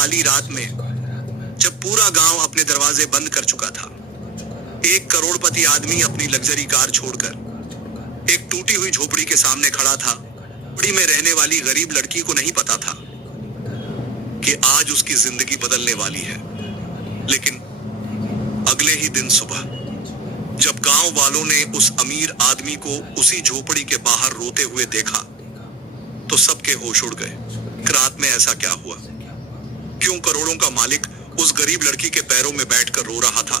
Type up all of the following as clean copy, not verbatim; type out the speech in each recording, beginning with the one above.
काली रात में जब पूरा गांव अपने दरवाजे बंद कर चुका था, एक करोड़पति आदमी अपनी लग्जरी कार छोड़कर एक टूटी हुई झोपड़ी के सामने खड़ा था। झोपड़ी में रहने वाली गरीब लड़की को नहीं पता था कि आज उसकी जिंदगी बदलने वाली है। लेकिन अगले ही दिन सुबह जब गांव वालों ने उस अमीर आदमी को उसी झोपड़ी के बाहर रोते हुए देखा तो सबके होश उड़ गए। रात में ऐसा क्या हुआ? क्यों करोड़ों का मालिक उस गरीब लड़की के पैरों में बैठकर रो रहा था?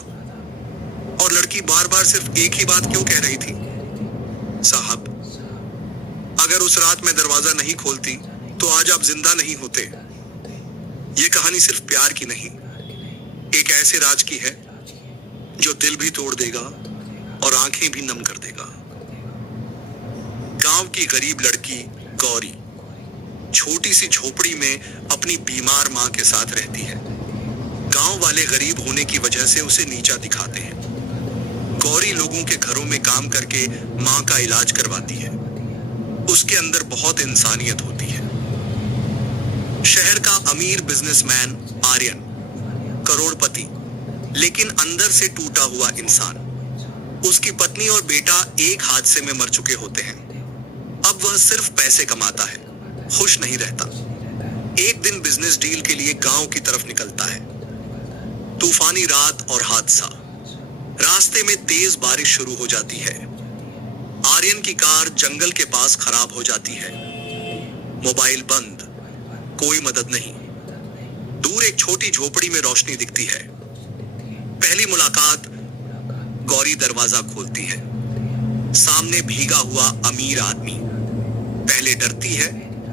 और लड़की बार बार सिर्फ एक ही बात क्यों कह रही थी? साहब, अगर उस रात में दरवाजा नहीं खोलती तो आज आप जिंदा नहीं होते। ये कहानी सिर्फ प्यार की नहीं, एक ऐसे राज की है जो दिल भी तोड़ देगा और आंखें भी नम कर देगा। गांव की गरीब लड़की गौरी छोटी सी झोपड़ी में अपनी बीमार मां के साथ रहती है। गांव वाले गरीब होने की वजह से उसे नीचा दिखाते हैं। गौरी लोगों के घरों में काम करके मां का इलाज करवाती है। उसके अंदर बहुत इंसानियत होती है। शहर का अमीर बिजनेसमैन आर्यन करोड़पति, लेकिन अंदर से टूटा हुआ इंसान। उसकी पत्नी और बेटा एक हादसे में मर चुके होते हैं। अब वह सिर्फ पैसे कमाता है, खुश नहीं रहता। एक दिन बिजनेस डील के लिए गांव की तरफ निकलता है। तूफानी रात और हादसा। रास्ते में तेज बारिश शुरू हो जाती है। आर्यन की कार जंगल के पास खराब हो जाती है। मोबाइल बंद, कोई मदद नहीं। दूर एक छोटी झोपड़ी में रोशनी दिखती है। पहली मुलाकात, गौरी दरवाजा खोलती है। सामने भीगा हुआ अमीर आदमी। पहले डरती है,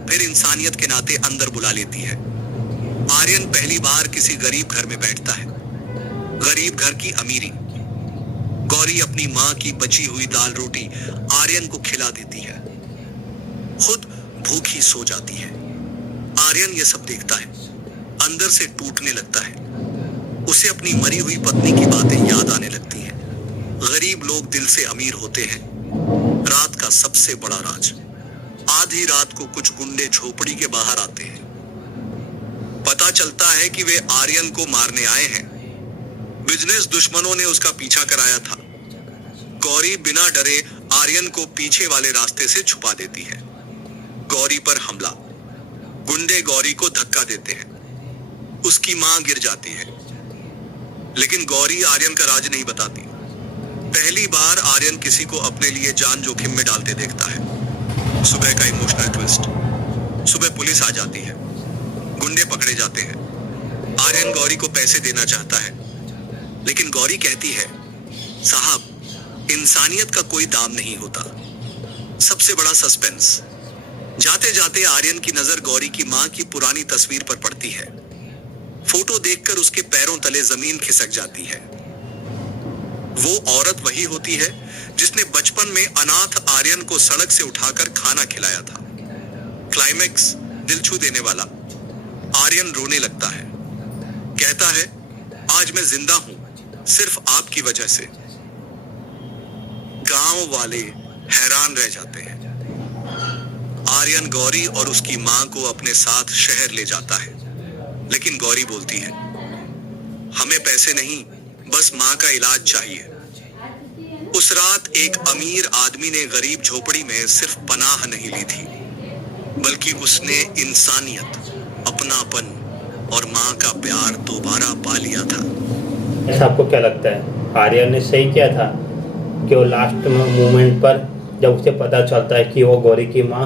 फिर इंसानियत के नाते अंदर बुला लेती है। आर्यन पहली बार किसी गरीब घर में बैठता है। गरीब घर की अमीरी। गौरी अपनी मां की बची हुई दाल रोटी आर्यन को खिला देती है। खुद भूखी सो जाती है। आर्यन ये सब देखता है, अंदर से टूटने लगता है। उसे अपनी मरी हुई पत्नी की बातें याद आने लगती हैं। गरीब लोग दिल से अमीर होते हैं। रात का सबसे बड़ा राज। आधी रात को कुछ गुंडे झोपड़ी के बाहर आते हैं। पता चलता है कि वे आर्यन को मारने आए हैं। बिजनेस दुश्मनों ने उसका पीछा कराया था। गौरी बिना डरे आर्यन को पीछे वाले रास्ते से छुपा देती है। गौरी पर हमला। गुंडे गौरी को धक्का देते हैं। उसकी मां गिर जाती है। लेकिन गौरी आर्यन का राज नहीं बताती। पहली बार आर्यन किसी को अपने लिए जान जोखिम में डालते देखता है। सुबह का इमोशनल ट्विस्ट। सुबह पुलिस आ जाती है। गुंडे पकड़े जाते हैं। आर्यन गौरी को पैसे देना चाहता है, लेकिन गौरी कहती है, साहब, इंसानियत का कोई दाम नहीं होता। सबसे बड़ा सस्पेंस। जाते जाते आर्यन की नजर गौरी की मां की पुरानी तस्वीर पर पड़ती है। फोटो देखकर उसके पैरों तले जमीन खिसक जाती है। वो औरत वही होती है जिसने बचपन में अनाथ आर्यन को सड़क से उठाकर खाना खिलाया था। क्लाइमेक्स दिल छू देने वाला। आर्यन रोने लगता है। कहता है, आज मैं जिंदा हूं सिर्फ आपकी वजह से। गांव वाले हैरान रह जाते हैं। आर्यन गौरी और उसकी मां को अपने साथ शहर ले जाता है, लेकिन गौरी बोलती है, हमें पैसे नहीं, बस मां का इलाज चाहिए। उस रात एक अमीर आदमी ने गरीब झोपड़ी में सिर्फ पनाह नहीं ली थी, बल्कि उसने इंसानियत, अपनापन और मां का प्यार दोबारा पा लिया था। ऐसा आपको क्या लगता है, आर्यन ने सही किया था कि वो लास्ट मोमेंट पर जब उसे पता चलता है कि वो गौरी की मां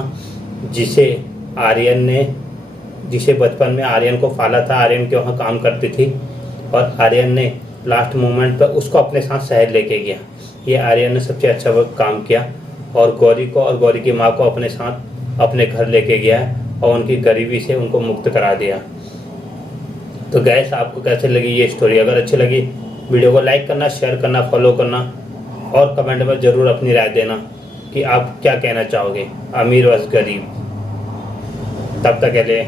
जिसे बचपन में आर्यन को पाला था, आर्यन के वहाँ काम करती थी, और आर्यन ने लास्ट मोमेंट पर उसको अपने साथ शहर लेके गया। ये आर्यन ने सबसे अच्छा वक्त काम किया और गौरी को और गौरी की माँ को अपने साथ अपने घर लेके गया और उनकी गरीबी से उनको मुक्त करा दिया। तो गैस, आपको कैसे लगी ये स्टोरी? अगर अच्छी लगी वीडियो को लाइक करना, शेयर करना, फॉलो करना और कमेंट में ज़रूर अपनी राय देना कि आप क्या कहना चाहोगे, अमीर वर्सेस गरीब। तब तक के लिए